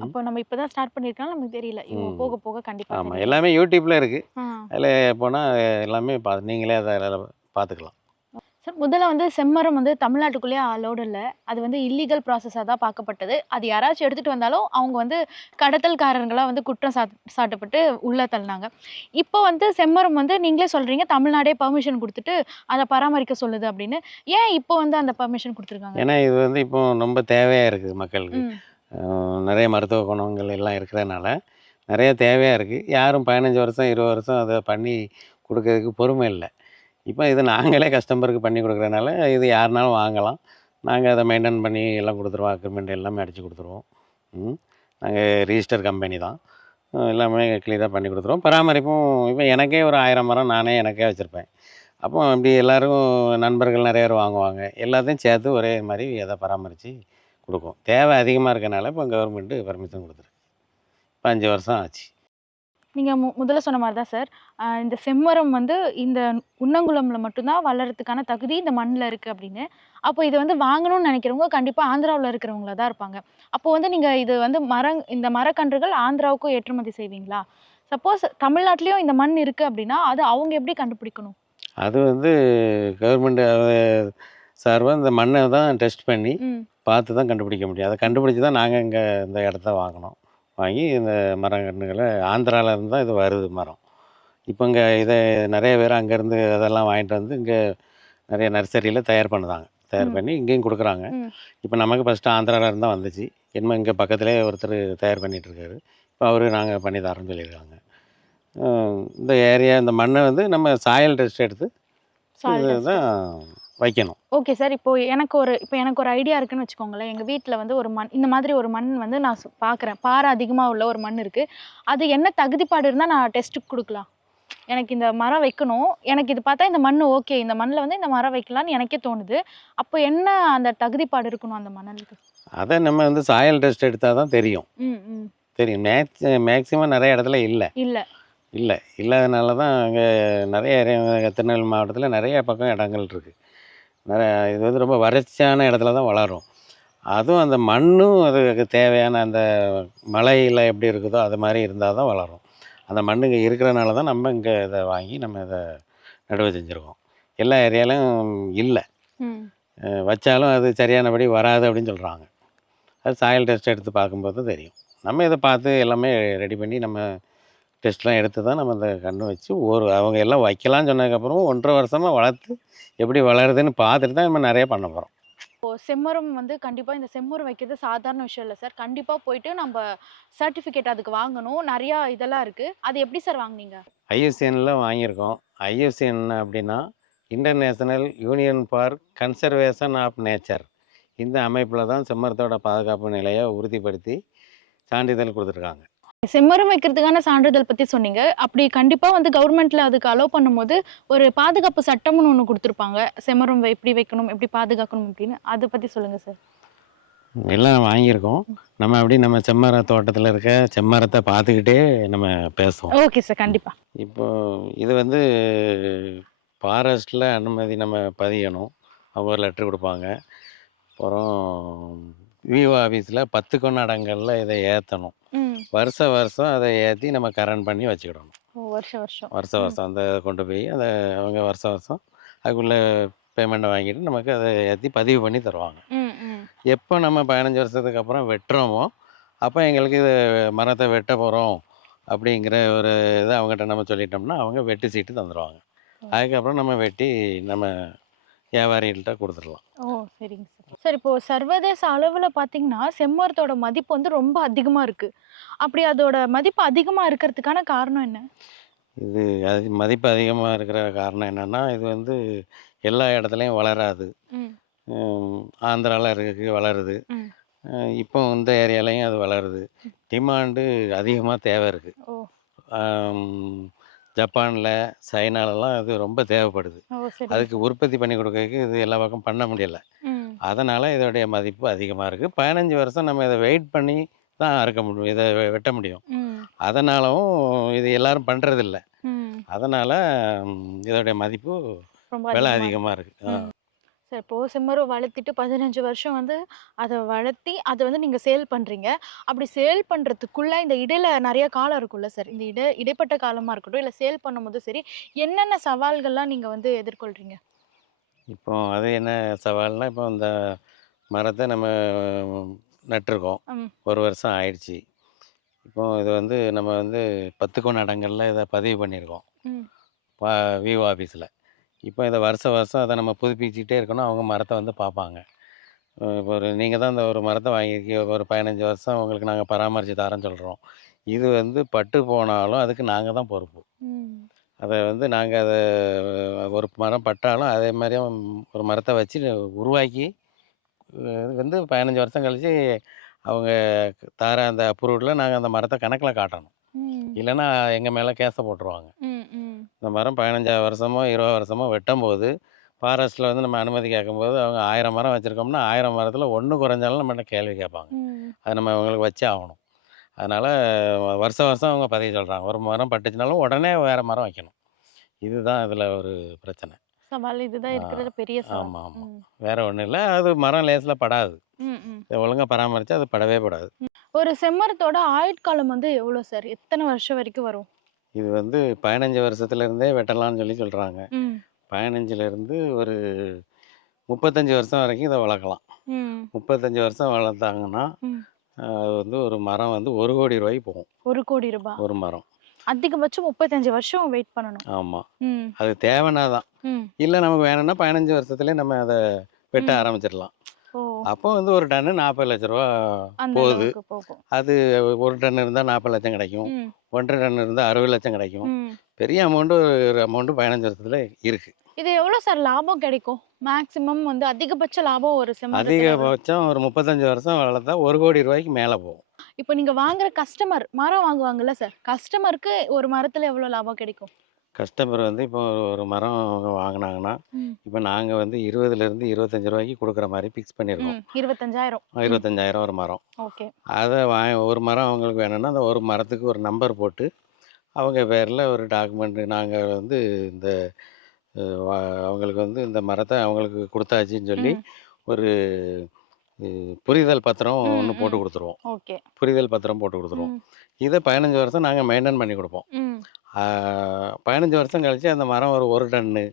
அப்போ நம்ம இப்பதான் ஸ்டார்ட் பண்ணிருக்கோம், நமக்கு தெரியல. இவங்க போக போக கண்டிப்பா ஆமாம், தெரியும். எல்லாமே யூடியூப்பில் இருக்குது. ஆ. அதில் போனால் எல்லாமே நீங்களே அதை பார்த்துக்கலாம். சார் முதல்ல வந்து செம்மரம் வந்து தமிழ்நாட்டுக்குள்ளேயே அலோடு இல்ல. அது வந்து இல்லீகல் ப்ராசஸா தான் பார்க்கப்பட்டது. அது யாராச்சும் எடுத்துட்டு வந்தாலும் அவங்க வந்து கடத்தல்காரர்களா வந்து குற்றம் சாட்டப்பட்டு உள்ள தள்ளினாங்க. இப்போ வந்து செம்மரம் வந்து நீங்களே சொல்றீங்க தமிழ்நாடே பெர்மிஷன் குடுத்துட்டு அத பராமரிக்க சொல்லுது அப்படின்னு. ஏன் இப்போ வந்து அந்த பெர்மிஷன் குடுத்துருக்காங்க? ஏன்னா இது வந்து இப்போ ரொம்ப தேவையாக இருக்குது மக்களுக்கு. ம். நிறைய மருத்துவ குணங்கள் எல்லாம் இருக்கிறதுனால நிறைய தேவையாக இருக்குது. யாரும் 15 வருஷம் 20 வருஷம் அதை பண்ணி கொடுக்கறதுக்கு பொறுமை இல்லை. இப்போ இது நாங்களே கஸ்டமருக்கு பண்ணி கொடுக்குறதுனால இது யாருனாலும் வாங்கலாம். நாங்கள் அதை மெயின்டைன் பண்ணி எல்லாம் கொடுத்துருவோம். அக்ரிமெண்ட் எல்லாமே அடித்து கொடுத்துருவோம். நாங்கள் ரிஜிஸ்டர் கம்பெனி தான். எல்லாமே கிளியராக பண்ணி கொடுத்துருவோம். பராமரிப்பும் இப்போ எனக்கே ஒரு 1000 மரம் நானே எனக்கே வச்சுருப்பேன். அப்போ இப்படி எல்லோரும் நண்பர்கள் நிறைய பேர் வாங்குவாங்க. எல்லாத்தையும் சேர்த்து ஒரே மாதிரி அதை பராமரித்து கொடுக்கும். தேவை அதிகமாக இருக்கனால இப்போ கவர்மெண்ட்டு பர்மிஷன் கொடுத்துருக்கு. இப்போ 5 வருஷம் ஆச்சு. நீங்க முதல்ல சொன்ன மாரி தான் சார். இந்த செம்மரம் வந்து இந்த உண்ணங்குளம்ல மட்டும் தான் வளர்றதுக்கான தகுதி இந்த மண்ணுல இருக்கு அப்படின்னு. அப்போ இத வந்து வாங்கணும்னு நினைக்கிறவங்க கண்டிப்பா ஆந்திராவுல இருக்கிறவங்களா தான் இருப்பாங்க. அப்போ வந்து நீங்க இது வந்து இந்த மரக்கன்றுகள் ஆந்திராவுக்கும் ஏற்றுமதி செய்வீங்களா? சப்போஸ் தமிழ்நாட்டிலயும் இந்த மண் இருக்கு அப்படின்னா, அது அவங்க எப்படி கண்டுபிடிக்கணும்? அது வந்து கவர்மெண்ட் சார்பாக இந்த மண்ணை தான் டெஸ்ட் பண்ணி பார்த்து தான் கண்டுபிடிக்க முடியும். அதை கண்டுபிடிச்சி தான் நாங்கள் இங்கே இந்த இடத்த வாங்கினோம். வாங்கி இந்த மரக்கன்றுகளை ஆந்திராவிலேருந்து தான் இது வருது மரம். இப்போ இங்கே இதை நிறைய பேர் அங்கேருந்து அதெல்லாம் வாங்கிட்டு வந்து இங்கே நிறைய நர்சரியில் தயார் பண்ணுறாங்க. தயார் பண்ணி இங்கேயும் கொடுக்குறாங்க. இப்போ நமக்கு ஃபஸ்ட்டு ஆந்திராவிலேருந்து தான் வந்துச்சு. என்னமோ இங்கே பக்கத்துலேயே ஒருத்தர் தயார் பண்ணிகிட்ருக்காரு. இப்போ அவரு நாங்கள் பண்ணி தரோன்னு சொல்லியிருக்காங்க. இந்த ஏரியா இந்த மண்ணை வந்து நம்ம சாயில் டெஸ்ட் எடுத்து தான் வைக்கணும். Okay sir. இப்போ எனக்கு ஒரு ஐடியா இருக்குன்னு வச்சுக்கோங்களேன். எங்க வீட்ல வந்து ஒரு மண் இந்த மாதிரி ஒரு மண் வந்து நான் பார்க்குறேன். பாறை அதிகமா உள்ள ஒரு மண் இருக்கு. அது என்ன தகுதிப்பாடு இருந்தா நான் டெஸ்ட்டுக்கு குடுக்கலாம்? எனக்கு இந்த மரம் வைக்கணும். எனக்கு இது பார்த்தா இந்த மண் ஓகே. இந்த மண்ணுல வந்து இந்த மரம் வைக்கலாம்னு எனக்கே தோணுது. அப்போ என்ன அந்த தகுதிப்பாடு இருக்கணும் அந்த மணலுக்கு? அதை நம்ம வந்து சாயில் டெஸ்ட் எடுத்தால் தான் தெரியும். தெரியும். மேக்ஸிமம் நிறைய இடத்துல இல்லாதனால தான் அங்கே நிறைய திருநெல்வேலி மாவட்டத்தில் நிறைய பக்கம் இடங்கள் இருக்குது. இது வந்து ரொம்ப வறட்சியான இடத்துல தான் வளரும். அதுவும் அந்த மண்ணும் அதுக்கு தேவையான அந்த மழையில் எப்படி இருக்குதோ அது மாதிரி இருந்தால் தான் வளரும். அந்த மண் இங்கே இருக்கிறனால தான் நம்ம இங்கே இதை வாங்கி நம்ம இதை நடவு செஞ்சுருக்கோம். எல்லா ஏரியாலையும் இல்லை. வச்சாலும் அது சரியானபடி வராது அப்படின்னு சொல்கிறாங்க. அது சாயில் டெஸ்ட் எடுத்து பார்க்கும்போது தான் தெரியும். நம்ம இதை பார்த்து எல்லாமே ரெடி பண்ணி நம்ம டெஸ்ட்லாம் எடுத்து தான் நம்ம இந்த கன்று வச்சு அவங்க எல்லாம் வைக்கலாம்னு சொன்னதுக்கப்புறம் 1.5 வருஷமாக வளர்த்து எப்படி வளருதுன்னு பார்த்துட்டு தான் நம்ம நிறைய பண்ண போகிறோம். இப்போ செம்மரம் வந்து கண்டிப்பாக இந்த செம்மரம் வைக்கிறது சாதாரண விஷயம் இல்லை சார். கண்டிப்பாக போயிட்டு நம்ம சர்டிஃபிகேட் அதுக்கு வாங்கணும். நிறையா இதெல்லாம் இருக்குது. அது எப்படி சார் வாங்குனீங்க? ஐஎஸ்சிஎன்னில் வாங்கியிருக்கோம். ஐஎஸ்சிஎன் அப்படின்னா international union for conservation of nature இந்த அமைப்பில் தான் செம்மரத்தோட பாதுகாப்பு நிலையை உறுதிப்படுத்தி சான்றிதழ் கொடுத்துருக்காங்க. செம்மரம் வைக்கிறதுக்கான சான்றிதழ் பத்தி சொன்னீங்க. அப்படி கண்டிப்பா வந்து கவர்மெண்ட்ல அதுக்கு அலோவ் பண்ணும்போது, ஒரு பாதுகாப்பு சட்டம்னு ஒண்ணு குடுத்துருப்பாங்க. செம்மரம் எப்படி வைக்கணும், எப்படி பாதுகாக்கணும் அப்படின்னு. அத பத்தி சொல்லுங்க சார். எல்லாம் வாங்கியிருக்கோம். நம்ம அப்படி நம்ம செம்மர தோட்டத்தில் இருக்க செம்மரத்தை பார்த்துக்கிட்டே நம்ம பேசுவோம். Okay sir. கண்டிப்பா. இப்போ இது வந்து ஃபாரஸ்ட்டில் அனுமதி நம்ம பதியணும். அவங்க ஒரு லெட்ரு கொடுப்பாங்க. அப்புறம் விஓ ஆஃபீஸில் 10 கொண்டாடங்களில் இதை ஏற்றணும். ம். வருஷம் அதை ஏற்றி நம்ம கரண்ட் பண்ணி வச்சுக்கிடணும். ஓ, வருஷம் வருஷம். வருஷம் அந்த கொண்டு போய் அதை அவங்க வருஷம் அதுக்குள்ளே பேமெண்ட்டை வாங்கிட்டு நமக்கு அதை ஏற்றி பதிவு பண்ணி தருவாங்க. ம், ம். எப்போ நம்ம 15 வருஷத்துக்கு அப்புறம் வெட்டுறோமோ அப்போ எங்களுக்கு இது மரத்தை வெட்ட போகிறோம் அப்படிங்கிற ஒரு இதை அவங்ககிட்ட நம்ம சொல்லிட்டோம்னா அவங்க வெட்டு சீட்டு தந்துடுவாங்க. அதுக்கப்புறம் நம்ம வெட்டி நம்ம வியாபாரிகள்கிட்ட கொடுத்துடலாம். ஓ, சரிங்க சார். சார், இப்போ சர்வதேச அளவுல பார்த்தீங்கன்னா, செம்மரத்தோட மதிப்பு வந்து ரொம்ப அதிகமா இருக்கு. அப்படி அதோட மதிப்பு அதிகமா இருக்கிறதுக்கான காரணம் என்ன? இது அது மதிப்பு அதிகமாக இருக்கிற காரணம் என்னென்னா இது வந்து எல்லா இடத்துலையும் வளராது. ம், ஆந்திராவில் இருக்கு வளருது. ம். இப்போ இந்த ஏரியாலையும் அது வளருது. டிமாண்டு அதிகமாக தேவை இருக்குது. ஓ, ஜப்பானில் சைனாலலாம் அது ரொம்ப தேவைப்படுது. ஓ, சரி. அதுக்கு உற்பத்தி பண்ணி கொடுக்கறதுக்கு இது எல்லா பக்கம் பண்ண முடியல. ம், அதனால் இதோடைய மதிப்பு அதிகமாக இருக்குது. 15 வருஷம் நம்ம இதை வெயிட் பண்ணி தான் அறுக்க முடியும், இதை வெட்ட முடியும். ம், அதனாலும் இது எல்லாரும் பண்ணுறதில்ல. ம். அதனால் இதோடைய மதிப்பு ரொம்ப விலை அதிகமா இருக்கு. அதிகமாக இருக்குது. ம். சார், இப்போ செம்மரம் வளர்த்திட்டு 15 வருஷம் வந்து அத வளர்த்தி அத வந்து நீங்க சேல் பண்றீங்க. அப்படி சேல் பண்றதுக்குள்ள இந்த இடையில நெறைய காலம் இருக்கும்ல சார். இந்த இடைப்பட்ட காலமா இருக்கட்டும், இல்ல சேல் பண்ணும்போதும் சரி, என்னென்ன சவால்கள்லாம் நீங்க வந்து எதிர்கொள்றீங்க? இப்போ அது என்ன சவால்னா, இப்போ இந்த மரத்தை நம்ம நட்டிருக்கோம். ம், 1 வருஷம் ஆயிடுச்சு. இப்போ இது வந்து நம்ம வந்து 10 கொண்டாடங்களில் இதை பதிவு பண்ணியிருக்கோம். ம், விவோ ஆஃபீஸில். இப்போ இதை வருஷம் அதை நம்ம புதுப்பிச்சுக்கிட்டே இருக்கணும். அவங்க மரத்தை வந்து பார்ப்பாங்க. இப்போ நீங்கள் தான் இந்த ஒரு மரத்தை வாங்கியிருக்கீங்க, ஒரு 15 வருஷம் உங்களுக்கு நாங்கள் பராமரித்து தரேன்னு சொல்கிறோம். இது வந்து பட்டு போனாலும் அதுக்கு நாங்கள் தான் பொறுப்பு. ம். அதை வந்து நாங்கள் அதை ஒரு மரம் பட்டாலும் அதே மாதிரியே ஒரு மரத்தை வச்சு உருவாக்கி இது வந்து 15 வருஷம் கழிச்சு அவங்க தர அந்த அப்ரூவ்டில் நாங்கள் அந்த மரத்தை கணக்கில் காட்டணும். ம். இல்லைன்னா எங்கள் மேலே கேஸை போட்டுருவாங்க. ம், ம். இந்த மரம் 15 வருஷமோ 20 வருஷமோ வெட்டும்போது ஃபாரஸ்ட்டில் வந்து நம்ம அனுமதி கேட்கும்போது அவங்க 1000 மரம் வச்சுருக்கோம்னா 1000 மரத்தில் 1 குறைஞ்சாலும் நம்மகிட்ட கேள்வி கேட்பாங்க. ம். அது நம்ம அவங்களுக்கு வச்சே ஆகணும். அதனால் வருஷம் அவங்க பதிவு சொல்கிறாங்க. ஒரு மரம் பட்டுச்சுனாலும் உடனே வேறு மரம் வைக்கணும். இதுதான் இதில் ஒரு பிரச்சனை. சவால் இதுதான் ஆ, இருக்கிறதுல பெரிய சவால். ஆமாம் ஆமாம். ம். வேறு ஒன்றும் இல்லை. அது மரம் லேசில் படாது. ம், ம். இதை ஒழுங்காக பராமரித்தா அது படவே படாது. ஒரு செம்மரத்தோட ஆயுட்காலம் வந்து எவ்வளோ சார்? எத்தன வருஷம் வரைக்கும் வரும்? இது வந்து 15 வருஷத்துலேருந்தே வெட்டலாம்னு சொல்கிறாங்க. ம், 15லேருந்து ஒரு 35 வருஷம் வரைக்கும் இதை வளர்க்கலாம். ம், 35 வருஷம் வளர்த்தாங்கன்னா ம். அது வந்து ஒரு மரம் வந்து 1 கோடி ரூபாய்க்கு போகும். ₹1,00,00,000. ஒரு மரம். அதிகபட்சம் 35 வருஷம் வெயிட் பண்ணணும். ஆமாம். ம், அது தேவைன்னா தான். ம். இல்லை நமக்கு வேணும்னா 15 வருஷத்துலேயே நம்ம அதை வெட்ட ம். ஆரம்பிச்சிடலாம். ஓ, அப்போ வந்து ஒரு டன்னு 40 லட்ச ரூபா அந்த போகுது. அளவுக்கு போகும். அது 1 டன் இருந்தால் 40 லட்சம் கிடைக்கும். ம், 1.5 டன் இருந்தால் 60 லட்சம் கிடைக்கும். ம். பெரிய அமௌண்ட்டு 15 வருஷத்துல இருக்குது. இது எவ்வளோ சார் லாபம் கிடைக்கும்? மேக்ஸிமம் வந்து அதிகபட்ச லாபம் ஒரு செம்மரத்துல எவ்வளோ? அதிகபட்சம் ஒரு 35 வருஷம் வளர்த்தா 1 கோடி ரூபாய்க்கு மேலே போகும். இப்போ நீங்க வாங்குற கஸ்டமர் மரம் வாங்குவாங்கல்ல சார், கஸ்டமருக்கு ஒரு மரத்துல எவ்வளோ லாபம் கிடைக்கும்? கஸ்டமர் வந்து இப்போ ஒரு மரம் அவங்க வாங்கினாங்கன்னா ம், இப்போ நாங்கள் வந்து 20லேருந்து 25 ரூபாய்க்கு கொடுக்குற மாதிரி ஃபிக்ஸ் பண்ணியிருக்கோம். 25,000. 25,000 ஒரு மரம். ஓகே. அதை ஒரு மரம் அவங்களுக்கு வேணும்னா அந்த ஒரு மரத்துக்கு ஒரு நம்பர் போட்டு அவங்க பேரில் ஒரு டாக்குமெண்ட் நாங்கள் வந்து இந்த அவங்களுக்கு வந்து இந்த மரத்தை அவங்களுக்கு கொடுத்தாச்சின்னு சொல்லி ம், ஒரு புரிதல் பத்திரம் ம், ஒன்று போட்டு ம். கொடுத்துருவோம். ஓகே. புரிதல் பத்திரம் போட்டு கொடுத்துருவோம். ம், இதை 15 வருஷம் நாங்கள் மெயின்டைன் பண்ணி கொடுப்போம். ம். 15 வருஷம் கழிச்சு அந்த மரம் ஒரு டன்னு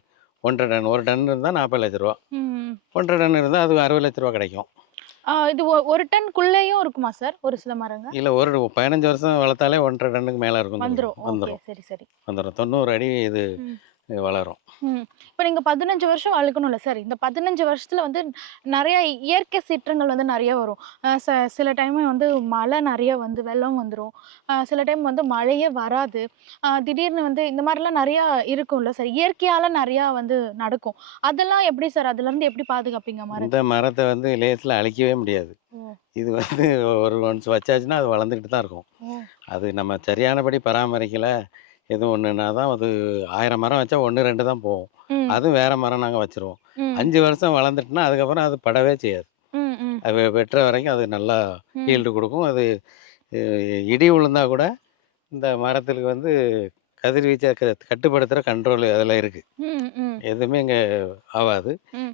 1.5 டன் 1 டன் இருந்தால் 40 லட்ச ரூபா, ம். 1.5 டன் இருந்தால் அது 60 லட்ச ரூபா கிடைக்கும். இது 1 டன்க்குள்ளேயும் இருக்குமா சார் ஒரு சில மரங்க? இல்லை 15 வருஷம் வளர்த்தாலே 1.5 டன்னுக்கு மேலே இருக்கும். வந்துரும். ஓகே. வந்துடும் சரி, சரி. வந்துடும் 90 அடி இது ம். வளரும். இப்ப நீங்க 15 வருஷம் வளர்க்கணும்ல சார். இந்த 15 வருஷத்துல வந்து நெறைய இயற்கை சீற்றங்கள் வந்து நெறைய வரும். சில டைம் வந்து மழை நெறைய வந்து வெள்ளம் வந்துரும். சில டைம் வந்து மழையே வராது. திடீர்னு வந்து இந்த மாரிலாம் நெறையா இருக்கும்ல சார். இயற்கையால நெறையா வந்து நடக்கும். அதெல்லாம் எப்படி சார்? அதுலருந்து எப்படி பாதுகாப்பீங்க இந்த மரத்த? மரத்த வந்து லேசில அழிக்கவே முடியாது. ஓ! இது வந்து ஒரு ஒன்ஸ் வச்சாச்சுன்னா, அது வளர்ந்துக்கிட்டு தான் இருக்கும். ஓ! அது நம்ம சரியானபடி பராமரிக்கல, எதுவும் ஒண்ணுனா தான் அது 1000 மரம் வச்சா 1, 2 தான் போகும். ம். அதுவும் வேற மரம் நாங்க வச்சுருவோம். ம். 5 வருஷம் வளர்ந்துட்டுனா, அதுக்கப்புறம் அது படவே செய்யாது. ம். ம். அது வெட்டுற வரைக்கும் அது நல்லா ம். ஈல்டு குடுக்கும். அது அ இடி விழுந்தா கூட, இந்த மரத்துக்கு வந்து கதிர்வீச்ச கட்டுப்படுத்துற கண்ட்ரோல் அதில இருக்கு. ம். ம். எதுவுமே இங்க ஆவாது. ம்.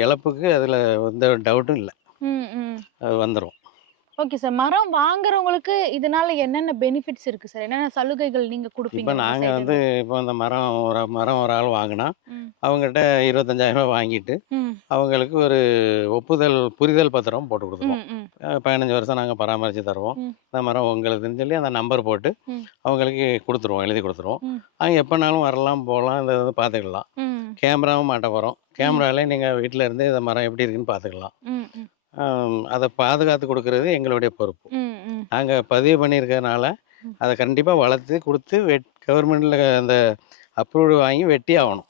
இழப்புக்கு அதில எந்த டவுட்டும் இல்ல. ம். ம். அது வந்துரும். Okay sir. மரம் வாங்குறவங்களுக்கு இதனால என்னென்ன பெனிஃபிட்ஸ் இருக்கு சார்? என்னென்ன சலுகைகள் நீங்க இப்ப குடுப்பீங்க நாங்க வந்து விவசாயிகளுக்கு? இப்போ அந்த மரம் ஒரு ஆள் வாங்குனா, ம். அவங்ககிட்ட ரூ. 25,000 வாங்கிட்டு, ம். அவங்களுக்கு ஒரு புரிதல் பத்திரம் போட்டு குடுத்துருவோம். ம். ம். 15 வருஷம் நாங்க பராமரிச்சு தருவோம். ம். இந்த மரம் உங்களுதுன்னு சொல்லி அந்த நம்பர் போட்டு ம். அவங்களுக்கு குடுத்துருவோம். எழுதி குடுத்துருவோம். ம். அவங்க எப்பனாலும் வரலாம், போலாம். இந்த இது பார்த்துக்கலாம். ம். கேமராவும் மாட்ட போறோம். ம். கேமராலே நீங்க வீட்ல இருந்தே இந்த மரம் எப்படி இருக்குன்னு பார்த்துக்கலாம். ம். ம். அத பாதுகாத்து குடுக்குறது எங்களுடைய பொறுப்பு. ம். ம். நாங்க பதிவு பண்ணியிருக்கறனால, ம். அத கண்டிப்பா வளர்த்து குடுத்து கவர்மெண்ட்ல அந்த அப்ரூவ்டு வாங்கி வெட்டி ஆவணும்.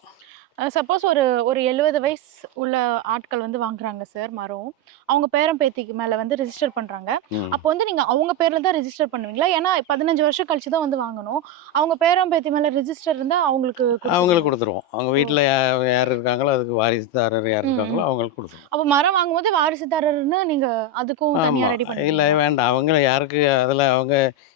சப்போஸ் ஒரு ஒரு 70 வயசு உள்ள ஆட்கள் வந்து வாங்குறாங்க சார் மரம். அவங்க பேரன், பேத்திக்கு மேல வந்து ரிஜிஸ்டர் பண்றாங்க. ம். அப்போ வந்து நீங்க அவங்க பேர்ல தான் ரிஜிஸ்டர் பண்ணுவீங்களா? ஏன்னா 15 வருஷம் கழிச்சு தான் வந்து வாங்கணும். அவங்க பேரன், பேத்தி மேல ரிஜிஸ்டர் இருந்தா அவங்களுக்கு அவங்களுக்கு குடுத்துருவீங்களா? குடுத்துருவோம். அவங்க ஓ! வீட்ல யார் இருக்காங்களோ, அதுக்கு வாரிசுதாரர் யார் ம். இருக்காங்களோ ம். அவங்களுக்கு குடுத்துருவோம். அப்ப மரம் வாங்கும்போது வாரிசுதாரர்ன்னு நீங்க அதுக்கும் தனியா ஆமா. ரெடி இல்ல பண்ணிப்பீங்களா? வேண்டாம். அவங்க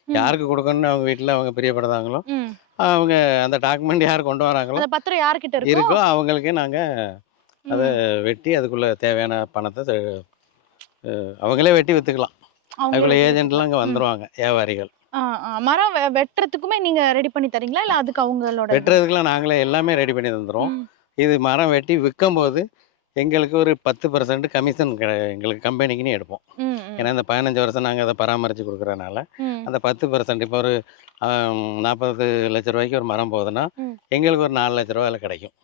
ம். யாருக்கு குடுக்கணும்னு அவங்க வீட்ல அவங்க பிரியப்படுறாங்களோ, ம். அவங்க அந்த டாக்குமெண்ட் யார் கொண்டு வராங்களோ அந்த பத்திரம் யார்கிட்ட இருக்கோ இருக்கோ அவங்களுக்கு நாங்க அத ம். வெட்டி அதுக்குள்ள தேவையான பணத்த அவங்களே வெட்டி வித்துக்கலாம். அவங்களே அதுக்குள்ள வெட்டி ஏஜென்ட்லாம் வித்துக்கலாம். அங்க ம். வந்துருவாங்க, வியாபாரிகள். மரம் வெட்டுறதுக்குமே நீங்க ரெடி பண்ணி தரீங்களா? இல்ல அதுக்கு அவங்களோட இது? வெட்டுறதுக்குலாம் நாங்களே எல்லாமே ரெடி பண்ணி தந்துருவோம். ம். இது மரம் வெட்டி விக்கும்போது, எங்களுக்கு ஒரு 10% கமிஷன் எங்களுக்கு கம்பெனிக்குன்னு எடுப்போம். ம். ம். ஏன்னா, இந்த 15 வருஷம் நாங்க அத பராமரிச்சு குடுக்குறனால, ம். அந்த 10% இப்போ ஒரு அ ரூ. 40,00,000 ஒரு மரம் போகுதுன்னா, ம். எங்களுக்கு ஒரு ரூ. 4,00,000 அதில கிடைக்கும்.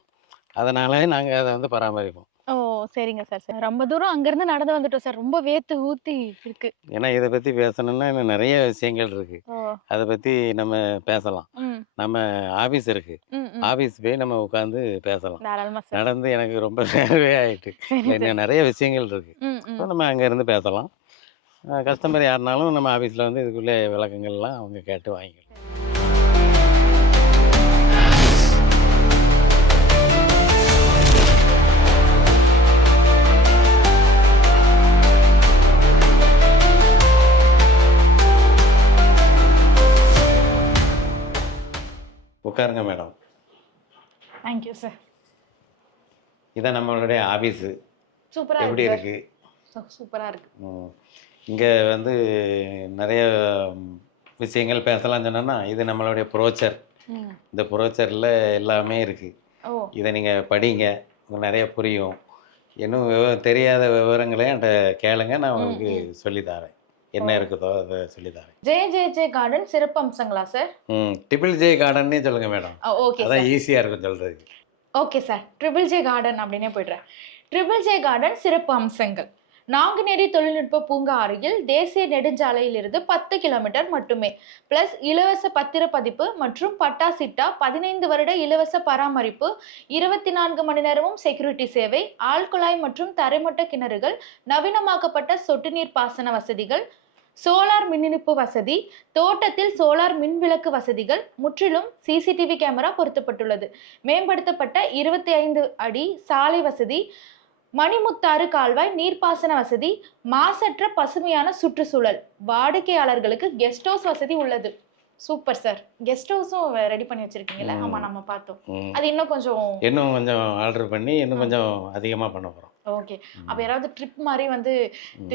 அதனால நாங்க அத வந்து பராமரிப்போம். ஓ! சரிங்க சார். சரி. ரொம்ப தூரம் அங்கருந்து நடந்து வந்துட்டோம் சார். ரொம்ப வேர்த்து ஊத்தி இருக்கு. ஏன்னா, இத பத்தி பேசணும்னா இன்னும் நெறைய விஷயங்கள் இருக்கு. ஓ! அத பத்தி நம்ம பேசலாம். ம். நம்ம ஆஃபீஸ் இருக்கு. ம். ம். ஆஃபீஸ் போய் நம்ம உட்காந்து பேசலாம். தாராளமா சார். நடந்து எனக்கு ரொம்ப நேரமே ஆயிட்டு. சரி இல்ல சார். இன்னும் நெறைய விஷயங்கள் இருக்கு. ம். ம். அப்ப நம்ம அங்க இருந்து பேசலாம். கஸ்டமர் யாருனாலும் நம்ம ஆஃபீஸ்ல வந்து இதுக்குள்ள விளக்கங்கள்லாம் அவங்க கேட்டு வாங்கிக்கலாம். உட்காருங்க மேடம். Thank you sir. இதான் நம்மளுடைய ஆஃபீஸு. சூப்பரா எப்படி இருக்கு சார். இருக்கு? சூப்பரா இருக்கு. ம். இங்க வந்து நெறைய விஷயங்கள் பேசலாம்னு சொன்னோம்னா, இது நம்மளுடைய புரோச்சர். ம். இந்த புரோச்சர்ல எல்லாமே இருக்கு. ஓ! இத நீங்க படிங்க. உங்களுக்கு நெறைய புரியும். இன்னும் தெரியாத விவரங்கள என்ட்ட கேளுங்க. நான் ம். உங்களுக்கு ம். சொல்லி தாரேன். ஓ! என்ன இருக்குதோ அத சொல்லி தாரேன். ஜே கார்டன் சிறப்பு அம்சங்களா சார்? ட்ரிபிள் ஜே கார்டன்னே சொல்லுங்க மேடம். ஓகே அதான் சார். ஈஸியா இருக்கும் சொல்றதுக்கு. Okay sir. Triple J garden அப்படின்னே போயிடுறேன். ட்ரிபிள் ஜே கார்டன் சிறப்பு அம்சங்கள். நாங்குநேரி தொழில்நுட்ப பூங்கா அருகில் தேசிய நெடுஞ்சாலையிலிருந்து 10 கிலோமீட்டர் மட்டுமே. பிளஸ் இலவச பத்திரப்பதிப்பு மற்றும் பட்டா சிட்டா, 15 வருட இலவச பராமரிப்பு, 24 மணி நேரமும் செக்யூரிட்டி சேவை, ஆழ்குழாய் மற்றும் தரைமட்ட கிணறுகள், நவீனமாக்கப்பட்ட சொட்டு நீர் பாசன வசதிகள், சோலார் மின் இணைப்பு வசதி, தோட்டத்தில் சோலார் மின் விளக்கு வசதிகள், முற்றிலும் சிசிடிவி கேமரா பொருத்தப்பட்டுள்ளது. மேம்படுத்தப்பட்ட 25 அடி சாலை வசதி, மணிமுத்தாறு கால்வாய் நீர்ப்பாசன வசதி, மாசற்ற பசுமையான சுற்றுச்சூழல், வாடிக்கையாளர்களுக்கு கெஸ்ட் ஹவுஸ் வசதி உள்ளது. Super sir. கெஸ்ட் ஹவுஸும் ரெடி பண்ணி வச்சிருக்கீங்கல்ல? ஆமா, ம். நம்ம பார்த்தோம். ம். அது இன்னும் கொஞ்சம் இன்னும் கொஞ்சம் ஆர்டர் பண்ணி, இன்னும் கொஞ்சம் அதிகமா பண்ண போறோம். ஓகே. அப்ப ம். யாராவது ட்ரிப் மாரி வந்து ம்.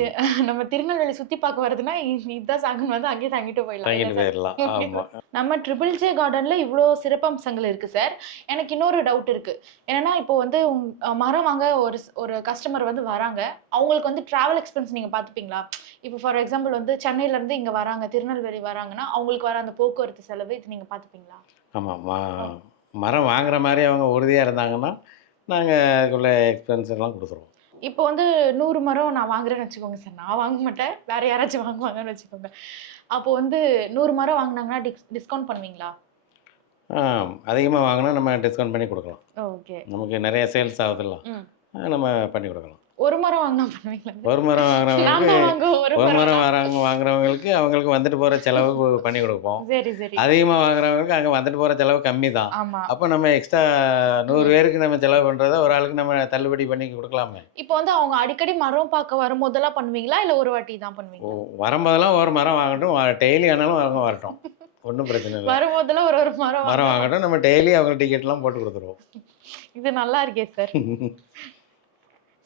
நம்ம திருநெல்வேலி சுத்தி பார்க்க வருதுன்னா, இதுதான் சாக்குன்னு வந்து அங்கேயே தங்கிட்டு போயிடலாம். இல்ல தங்கிட்டு சார்? போயிரலாம். ஓகே ஆமா. சார். நம்ம ட்ரிபிள் ஜே கார்டன்ல இவ்ளோ சிறப்பம்சங்கள் இருக்கு சார். எனக்கு இன்னொரு டவுட் இருக்கு. என்னன்னா, இப்போ வந்து மரம் வாங்க ஒரு கஸ்டமர் வந்து வராங்க. அவங்களுக்கு வந்து டிராவல் எக்ஸ்பென்ஸ் நீங்க பார்த்துப்பீங்களா? இப்போ ஃபார் எக்ஸாம்பிள் வந்து சென்னையில இருந்து இங்க வராங்க, திருநெல்வேலி வராங்கன்னா, அவங்களுக்கு வர அந்த போக்குவரத்து செலவு இது நீங்க பார்த்துப்பீங்களா? ஆமா. மரம் வாங்குற மாதிரி அவங்க உறுதியாக இருந்தாங்கன்னா நாங்கள் அதுக்குள்ள எக்ஸ்பென்ஸ் எல்லாம் கொடுத்துருவோம். இப்போ வந்து 100 மரம் நான் வாங்குறேன்னு வச்சுக்கோங்க சார். நான் வாங்க மாட்டேன். வேற யாராச்சும் வாங்குவாங்கன்னு வச்சுக்கோங்க. அப்போ வந்து 100 மரம் வாங்குனாங்கன்னா டிஸ்கவுண்ட் பண்ணுவீங்களா? அதிகமாக வாங்கினா நம்ம டிஸ்கவுண்ட் பண்ணி கொடுக்கலாம். ஓகே. நமக்கு நிறைய சேல்ஸ் ஆகுதுல்ல, ம். நம்ம பண்ணி கொடுக்கலாம். ஒரு மரம் வாங்குனா பண்ணுவீங்களா? ஒரு மரம் நான் வாங்குறவங்களுக்கு தான் வாங்குவேன் ஒரு ஒரு மரம். மரம் வாங்குறவங்களுக்கு அவங்களுக்கு வந்துட்டு போகிற செலவுக்கு பண்ணி கொடுப்போம். சரி, சரி. அதிகமாக வாங்குறவங்களுக்கு அங்கே வந்துட்டு போகிற செலவு கம்மி தான். ஆமா. அப்போ நம்ம எக்ஸ்ட்ரா 100 பேருக்கு நம்ம செலவு பண்ணுறத ஒரு ஆளுக்கு நம்ம தள்ளுபடி பண்ணி கொடுக்கலாமே. இப்போ வந்து அவங்க அடிக்கடி மரம் பார்க்க வரும்போதெல்லாம் பண்ணுவீங்களா? இல்ல ஒரு வாட்டி தான் ஓ, பண்ணுவீங்களா? வரும்போதெல்லாம் ஒரு மரம் வாங்கட்டும், டெய்லி ஆனாலும் அவங்க வரட்டும், ஒன்றும் பிரச்சனை இல்லை. வரும்போதெல்லாம் ஒரு ஒரு மரம் மரம் வாங்குனா வாங்கட்டும், நம்ம டெய்லி அவங்க டிக்கெட்லாம் போட்டு கொடுத்துருவோம். இது நல்லா இருக்கே சார்.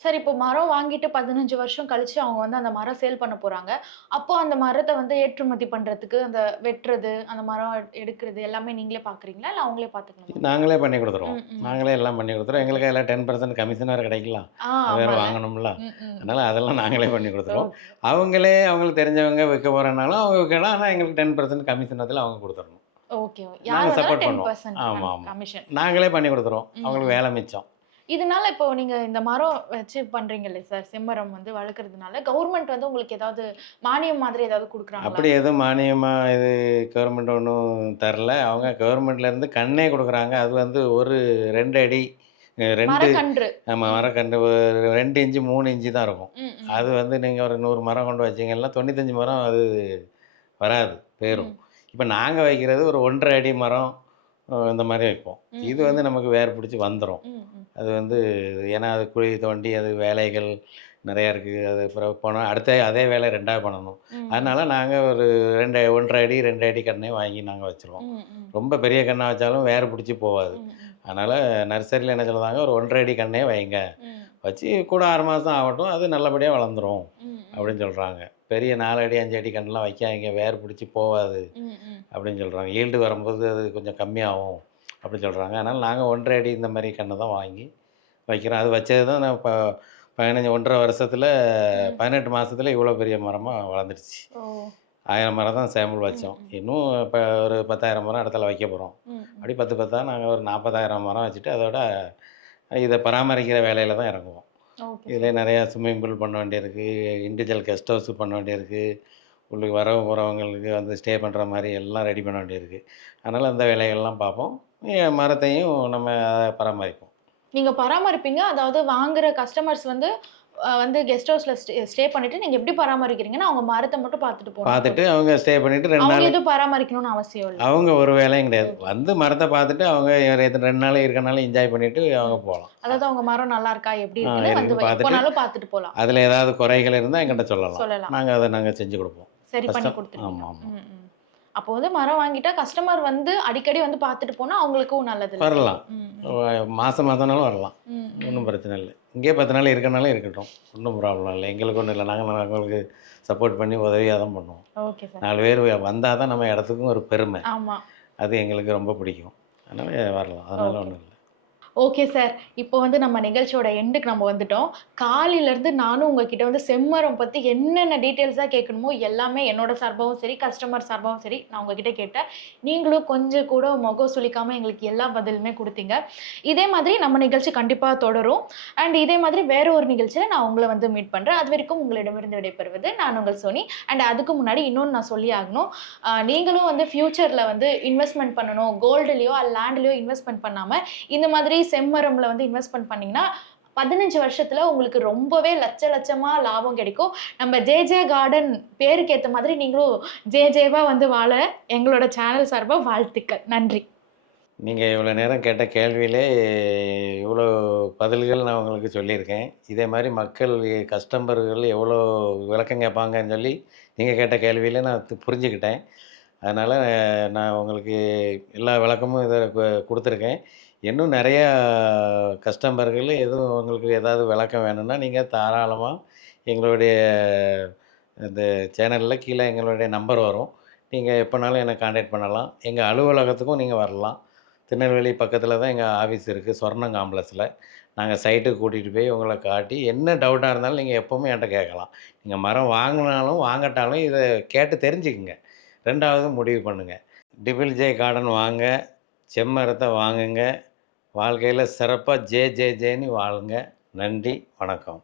சார் இப்போ மரம் வாங்கிட்டு 15 வருஷம் கழிச்சு அவங்க வந்து அந்த மரம் சேல் பண்ண போறாங்க. அப்போ அந்த மரத்த வந்து ஏற்றுமதி பண்றதுக்கு அந்த வெட்டுறது, அந்த மரம் எடுக்கிறது எல்லாமே நீங்களே பார்க்குறீங்களா? இல்ல அவங்களே பார்த்துக்கணுமா? நாங்களே பண்ணி கொடுத்துருவோம். ம், ம். நாங்களே எல்லாம் பண்ணி கொடுத்துருவோம். எங்களுக்கு அதில் 10% கமிஷன் வேறு கிடைக்கலாம். அது வேறு ஆமால்ல. வாங்கணும்ல. ம், ம். அதனால் அதெல்லாம் நாங்களே பண்ணி கொடுத்துருவோம். ஓகே. அவங்களே அவங்களுக்கு தெரிஞ்சவங்க விற்க போகிறனாலும் அவங்க விற்கலாம். ஆனால் எங்களுக்கு 10% கமிஷன் அதில் அவங்க கொடுத்துடணும். ஓகே. யார் நாங்கள் வந்தாலும் சப்போர்ட் பண்ணுவோம். 10% ஆமாம், ஆமாம். கமிஷன். நாங்களே பண்ணி கொடுத்துருவோம். ம், அவங்களுக்கு ம். வேலை மிச்சம். இதனால இப்போ நீங்க இந்த மரம் வச்சு பண்றீங்கல்ல சார், செம்மரம் வந்து வளர்க்கறதுனால கவர்மெண்ட் வந்து உங்களுக்கு ஏதாவது மானியம் மாதிரி ஏதாவது குடுக்குறாங்களா? அப்படி எதுவும் மானியமாக இது கவர்மெண்ட் ஒன்றும் தரல. அவங்க கவர்மெண்ட்லேருந்து கண்ணே கொடுக்குறாங்க. அது வந்து ஒரு 2 அடி 2 மரக்கன்று. ஆமாம், மரக்கன்று ஒரு 2 இன்ச்சு 3 இன்ச்சு தான் இருக்கும். ம், ம். அது வந்து நீங்கள் ஒரு 100 மரம் கொண்டு வச்சீங்கன்னா 95 மரம் அது வராது, போயிரும். ம். இப்போ நாங்கள் வைக்கிறது ஒரு 1.5 அடி மரம் இந்த மாதிரி வைப்போம். ம், இது ம். வந்து நமக்கு வேர் பிடிச்சி வந்துடும். ம், ம். அது வந்து ஏன்னா அது குழி தோண்டி அது வேலைகள் நிறையா இருக்குது. அது பிறகு போனால் அடுத்த அதே வேலை 2ஆவது பண்ணணும். ம், ம். அதனால் நாங்கள் ஒரு 1.5 அடி 2 அடி கண்ணே வாங்கி நாங்கள் வச்சுருவோம். ம், ம். ரொம்ப பெரிய கண்ணா வச்சாலும் வேர் பிடிச்சி போகாது. ம், ம். அதனால் நர்சரியில் என்ன சொல்லுவாங்க, ஒரு 1.5 அடி கண்ணே வைங்க, ம். வச்சு கூட 6 மாதம் ஆகட்டும், அது நல்லபடியாக வளர்ந்துரும் ம், ம். அப்படின்னு சொல்கிறாங்க. பெரிய 4 அடி 5 அடி கண்ணெலாம் வைக்காதீங்க, வேர் பிடிச்சி போகாது ம், ம். அப்படின்னு சொல்கிறாங்க. ஈல்டு வரும்போது அது கொஞ்சம் கம்மியாகும் அப்படின்னு சொல்கிறாங்க. அதனால் நாங்கள் 1.5 அடி இந்த மாதிரி கண்ணை தான் வாங்கி வைக்கிறோம். அது வச்சது தான் நான் இப்போ 15 1.5 வருஷத்தில் ம். 18 மாதத்தில் இவ்வளோ பெரிய மரமாக வளர்ந்துருச்சு. ஓ. 1000 மரம் தான் சாம்பிள் வச்சோம். ம், ம். இன்னும் இப்போ ஒரு 10,000 மரம் இடத்துல வைக்க போகிறோம். ம், ம். அப்படி 10 10ஆ நாங்கள் ஒரு 40,000 மரம் வச்சுட்டு அதோட இதை பராமரிக்கிற வேலையில் தான் இறங்குவோம். Okay sir. இதில் நிறையா ஸ்விம்மிங் பூல் பண்ண வேண்டியிருக்கு, இண்டிவிஜுவல் கெஸ்ட் ஹவுஸ் பண்ண வேண்டியிருக்கு, உள்ளுக்கு வரவு போகிறவங்களுக்கு வந்து ஸ்டே பண்ணுற மாதிரி எல்லாம் ரெடி பண்ண வேண்டியிருக்கு. அதனால் அந்த வேலைகள்லாம் பார்ப்போம். மரத்தையும் நம்ம பராமரிப்போம். நீங்க பராமரிப்பீங்க. அதாவது வாங்குற கஸ்டமர்ஸ் வந்து வந்து கெஸ்ட் ஹவுஸ்ல ஸ்டே பண்ணிட்டு நீங்க எப்படி பராமரிக்கிறீங்கன்னா, அவங்க மரத்த மட்டும் பார்த்துட்டு போனா பார்த்துட்டு போதும். அவங்க ஸ்டே பண்ணிவிட்டு 2 அவங்க நாள் எதுவும் பராமரிக்கணும்னு அவசியம் இல்ல. அவங்க ஒரு வேலையும் கிடையாது. ஓகே. வந்து மரத்தை பார்த்துட்டு அவங்க 2 நாள் இருக்கனாலும் என்ஜாய் பண்ணிவிட்டு அவங்க போகலாம். அதாவது அவங்க மரம் நல்லா இருக்கா, எப்படி இருக்குன்னு வந்து இருக்குன்னு பார்த்துட்டு எப்போனாலும் பார்த்துட்டு போலாம். அதில் ஏதாவது குறைகள் இருந்தால் எங்கிட்ட சொல்லலாம். சொல்லலாம். நாங்கள் செஞ்சு கொடுப்போம். சரி பண்ணி கஷ்டம். கொடுத்துருவீங்க. ஆமாம், ஆமாம். ம், ம். அப்போ வந்து மரம் வாங்கிட்டா கஸ்டமர் வந்து அடிக்கடி வந்து பார்த்துட்டு போனா அவங்களுக்கும் நல்லது இல்ல? வரலாம். ம், ம். மாதம்னாலும் வரலாம். ம், ம். ஒன்றும் பிரச்சனை இல்லை. இங்கேயே 10 நாள் இருக்கனாலும் இருக்கட்டும். ஒன்றும் ப்ராப்ளம் இல்லை. எங்களுக்கு ஒன்றும் இல்லை. நாங்கள் அவங்களுக்கு சப்போர்ட் பண்ணி உதவியாக தான் பண்ணுவோம். Okay sir. 4 பேர் வந்தால் தான் நம்ம இடத்துக்கும் ஒரு பெருமை. ஆமா. அது எங்களுக்கு ரொம்ப பிடிக்கும். அதனால் வரலாம். அதனால ஓகே. ஒன்றும் இல்லை. Okay sir. இப்போ வந்து நம்ம நிகழ்ச்சியோட எண்டுக்கு நம்ம வந்துட்டோம். காலையிலேருந்து நானும் உங்ககிட்ட வந்து செம்மரம் பத்தி என்னென்ன டீட்டெயில்ஸா கேட்கணுமோ எல்லாமே என்னோட சார்பாவும் சரி, கஸ்டமர் சார்பாவும் சரி, நான் உங்ககிட்ட கேட்டேன். நீங்களும் கொஞ்சம் கூட முகம் சுளிக்காம எங்களுக்கு எல்லா பதிலுமே குடுத்தீங்க. இதே மாதிரி நம்ம நிகழ்ச்சி கண்டிப்பா தொடரும். அண்ட் இதே மாதிரி வேற ஒரு நிகழ்ச்சியில நான் உங்கள வந்து மீட் பண்றேன். அதுவரைக்கும் உங்களிடமிருந்து விடைபெறுவது நான் உங்கள் சோனி. அண்ட் அதுக்கு முன்னாடி இன்னொன்னு நான் சொல்லியே ஆகணும். நீங்களும் வந்து ஃபியூச்சர்ல வந்து இன்வெஸ்ட்மென்ட் பண்ணணும். கோல்டுலயோ லேண்ட்லயோ இன்வெஸ்ட்மென்ட் பண்ணாம இந்த மாதிரி செம்மரம்ல வந்து இன்வெஸ்ட்மென்ட் பண்ணீங்கன்னா 15 வருஷத்துல உங்களுக்கு ரொம்பவே லட்சமா லாபம் கிடைக்கும். நம்ம ஜே கார்டன் பேருக்கு ஏத்த மாதிரி நீங்களும் ஜேவா வந்து வாழ எங்களோட சேனல் சார்பா வாழ்த்துக்கள். நன்றி. நீங்கள் இவ்வளோ நேரம் கேட்ட கேள்வியிலே இவ்வளோ பதில்கள் நான் உங்களுக்கு சொல்லியிருக்கேன். இதே மாதிரி மக்கள் கஸ்டமர்கள் எவ்வளோ விளக்கம் கேட்பாங்கன்னு சொல்லி நீங்கள் கேட்ட கேள்வியில நான் புரிஞ்சுக்கிட்டேன். அதனால் நான் உங்களுக்கு எல்லா விளக்கமும் இதை கொடுத்துருக்கேன். இன்னும் நிறையா கஸ்டமர்கள் எதுவும் உங்களுக்கு ஏதாவது விளக்கம் வேணும்னா நீங்கள் தாராளமாக எங்களுடைய இந்த சேனலில் கீழே எங்களுடைய நம்பர் வரும். நீங்கள் எப்போனாலும் என்னை கான்டாக்ட் பண்ணலாம். எங்கள் அலுவலகத்துக்கும் நீங்கள் வரலாம். திருநெல்வேலி பக்கத்தில் தான் எங்கள் ஆஃபீஸ் இருக்குது, சொர்ணம் காம்ப்ளெக்ஸில். நாங்கள் சைட்டுக்கு கூட்டிகிட்டு போய் உங்களை காட்டி என்ன டவுட்டாக இருந்தாலும் நீங்கள் எப்போவுமே என்கிட்ட கேட்கலாம். நீங்கள் மரம் வாங்கினாலும் வாங்கட்டாலும் இதை கேட்டு தெரிஞ்சுக்குங்க. 2வது முடிவு பண்ணுங்கள். டிபிள் ஜே கார்டன் வாங்க செம்மரத்தை வாங்குங்க. வாழ்க்கையில் சிறப்பாக ஜே ஜே ஜேன்னு வாழுங்க. நன்றி, வணக்கம்.